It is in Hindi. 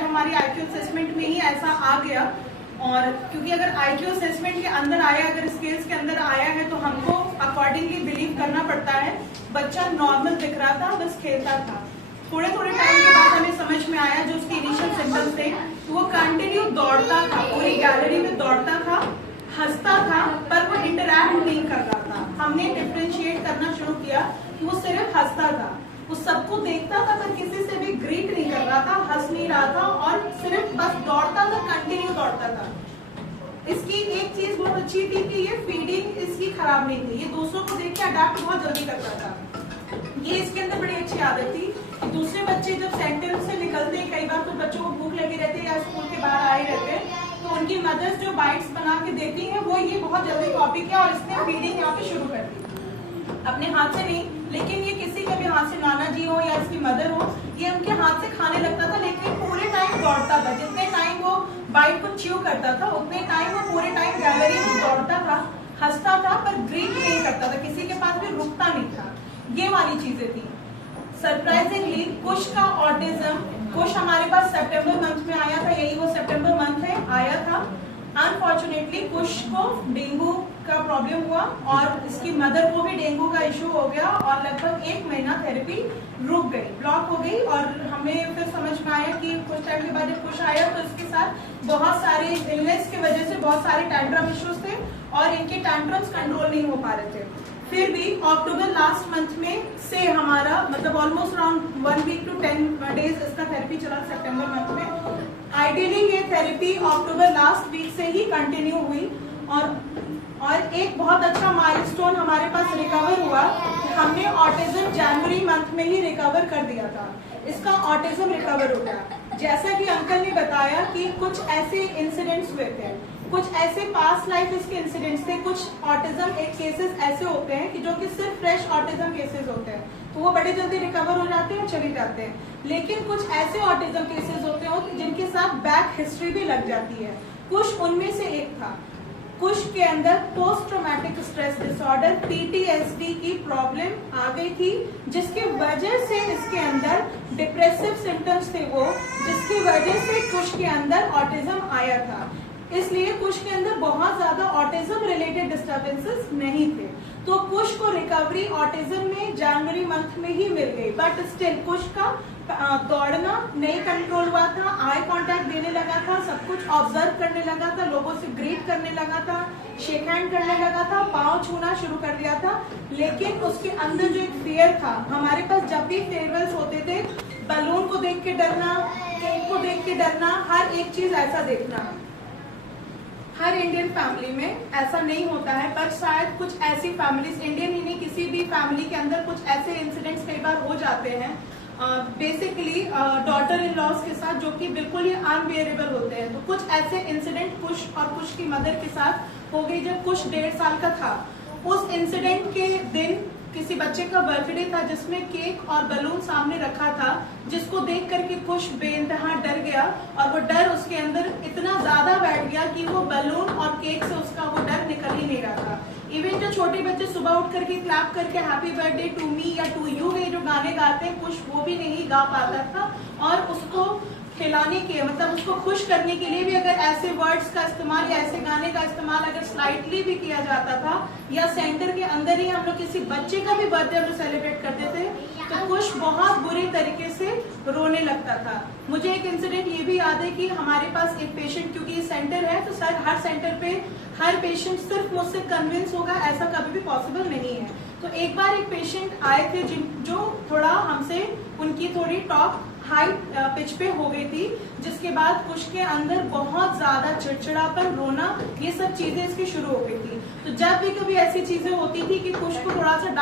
शायद हमारी आईक्यू असेसमेंट में ही ऐसा आ गया। और क्योंकि अगर आईक्यू असेसमेंट के अंदर आया, अगर स्केल्स के अंदर आया है, तो हमको अकॉर्डिंगली बिलीव करना पड़ता है। बच्चा नॉर्मल दिख रहा था, बस खेलता था। थोड़े थोड़े टाइम के बाद हमें समझ में आया जो उसके इनिशियल सिम्टम्स थे, तो वो कंटिन्यू दौड़ता था, पूरी गैलरी में दौड़ता था, हंसता था, पर वो इंटरैक्ट नहीं कर रहा था। हमने डिफरेंशिएट करना शुरू किया कि वो सिर्फ हंसता था, वो सबको देखता था पर किसी से भी ग्रीट नहीं कर रहा था, हंस नहीं रहा था और सिर्फ बस दौड़ता था, कंटिन्यू दौड़ता था। इसकी एक चीज बहुत अच्छी थी कि ये फीडिंग इसकी खराब नहीं थी, ये दूसरों को देख के अडैप्ट बहुत जल्दी करता था। ये इसके अंदर बड़ी अच्छी आदत थी। दूसरे बच्चे जब सेंटर से निकलते हैं, कई बार तो बच्चों को भूख लगी रहती है या स्कूल के बाहर आए रहते हैं, तो उनकी मदर्स जो बाइट्स बना के देती हैं वो ये बहुत जल्दी कॉपी किया और इसने फीडिंग यहाँ पे शुरू कर दी। अपने हाथ से नहीं, लेकिन ये किसी के भी हाथ से, नाना जी हो या इसकी मदर हो, ये उनके हाथ से खाने लगता था, लेकिन पूरे टाइम दौड़ता था। जितने टाइम वो बाइट को च्यू करता था उतने टाइम वो पूरे टाइम गैलरी में दौड़ता था, हंसता था, पर ग्रीट नहीं करता था, किसी के पास भी रुकता नहीं था। ये वाली चीजें थी। सरप्राइजिंगली कुश का ऑटिज्म, कुश हमारे पास सितंबर मंथ में आया था, यही वो सितंबर मंथ है आया था। अनफॉर्चुनेटली कुश को डेंगू का प्रॉब्लम हुआ और इसकी मदर को भी डेंगू का इशू हो गया और लगभग 1 महीना थेरेपी रुक गई, ब्लॉक हो गई। और हमें फिर समझ में आया कि कुछ टाइम के बाद जब कुश आया तो इसके साथ बहुत सारे इलनेस की वजह से बहुत सारे टैंट्रम इश्यूज थे और इनके टैंट्रम्स कंट्रोल नहीं हो पा रहे थे। फिर भी अक्टूबर लास्ट मंथ में से हमारा मतलब almost around 1 week to 10 days इसका थेरेपी चला सितंबर मंथ में। आइडियली ये थेरेपी अक्टूबर लास्ट वीक से ही कंटिन्यू हुई और एक बहुत अच्छा माइलस्टोन हमारे पास रिकवर हुआ। हमने ऑटिज्म जनवरी मंथ में ही रिकवर कर दिया था, इसका ऑटिज्म रिकवर हो गया। जैसा कि अंकल ने बताया कि कुछ ऐसे इंसिडेंट्स हुए थे, कुछ ऐसे पास्ट लाइफ इसके इंसिडेंट्स थे, कुछ ऑटिज्म एक केसेस ऐसे होते हैं कि जो कि सिर्फ फ्रेश ऑटिज्म केसेस होते हैं, तो वो बड़े जल्दी रिकवर हो जाते हैं और चले जाते हैं। लेकिन कुछ ऐसे ऑटिज्म केसेस होते हैं जिनके साथ बैक हिस्ट्री भी लग जाती है। कुछ उनमें से एक था। कुछ के अंदर post traumatic stress disorder PTSD की प्रॉब्लम आ गई थी, जिसकी वजह से इसके अंदर डिप्रेसिव सिम्टम्स थे वो, जिसकी वजह से कुछ के अंदर ऑटिज्म आया था। इसलिए कुछ के अंदर बहुत ज्यादा ऑटिज्म रिलेटेड डिस्टर्बेंसेस नहीं थे, तो कुछ को रिकवरी ऑटिज्म में जनवरी मंथ में ही मिल गई। बट स्टिल कुछ का दौड़ना नहीं कंट्रोल हुआ था, आई कांटेक्ट देने लगा था, सब कुछ ऑब्जर्व करने लगा था, लोगों से ग्रीट करने लगा था, शेक हैंड करने लगा था, पाँव छूना शुरू कर दिया था। लेकिन उसके अंदर जो एक फियर था, हमारे पास जब भी फेयरवेल्स होते थे, बलून को देख के डरना, केक को देख के डरना, हर एक चीज ऐसा देखना। हर इंडियन फैमिली में ऐसा नहीं होता है, पर शायद कुछ ऐसी फैमिलीज, इंडियन ही नहीं किसी भी फैमिली के अंदर कुछ ऐसे इंसिडेंट्स कई बार हो जाते हैं बेसिकली डॉटर इन लॉज के साथ, जो कि बिल्कुल ही अनबियरेबल होते हैं। तो कुछ ऐसे इंसिडेंट कुश और कुश की मदर के साथ हो गई जब कुश 1.5 साल का था। उस इंसिडेंट के दिन किसी बच्चे का बर्थडे था जिसमें केक और बलून सामने रखा था, जिसको देख करके कुश बेइंतहा डर गया और वो डर उसके अंदर इतना ज्यादा बैठ गया कि वो बलून और केक से उसका वो डर निकल ही नहीं रहा था। इवन जो छोटे बच्चे सुबह उठ करके क्लैप करके हैप्पी बर्थडे टू मी या टू यू ये जो गाने गाते हैं, कुछ वो भी नहीं गा पाता था। और उसको खिलाने के मतलब उसको खुश करने के लिए भी अगर ऐसे वर्ड्स का इस्तेमाल या ऐसे गाने का इस्तेमाल अगर स्लाइटली भी किया जाता था, या सेंटर के अंदर ही हम लोग किसी बच्चे का भी बर्थडे हम लोग सेलिब्रेट करते थे, तो कुछ बहुत बुरी तरीके से रोने लगता था। मुझे एक इंसिडेंट ये भी याद है कि हमारे पास एक पेशेंट, क्योंकि ये सेंटर है तो सर हर सेंटर पे हर पेशेंट सिर्फ मुझसे कन्विंस होगा ऐसा कभी भी पॉसिबल नहीं है। तो एक बार एक पेशेंट आए थे जो थोड़ा हमसे, उनकी थोड़ी टॉक हाई पिच पे हो गई थी, जिसके बाद कुछ के अंदर बहुत ज्यादा चिड़चिड़ापन, रोना, ये सब चीजें इसकी शुरू हो गई थी। तो जब भी कभी ऐसी चीजें होती थी कि कुछ को थोड़ा सा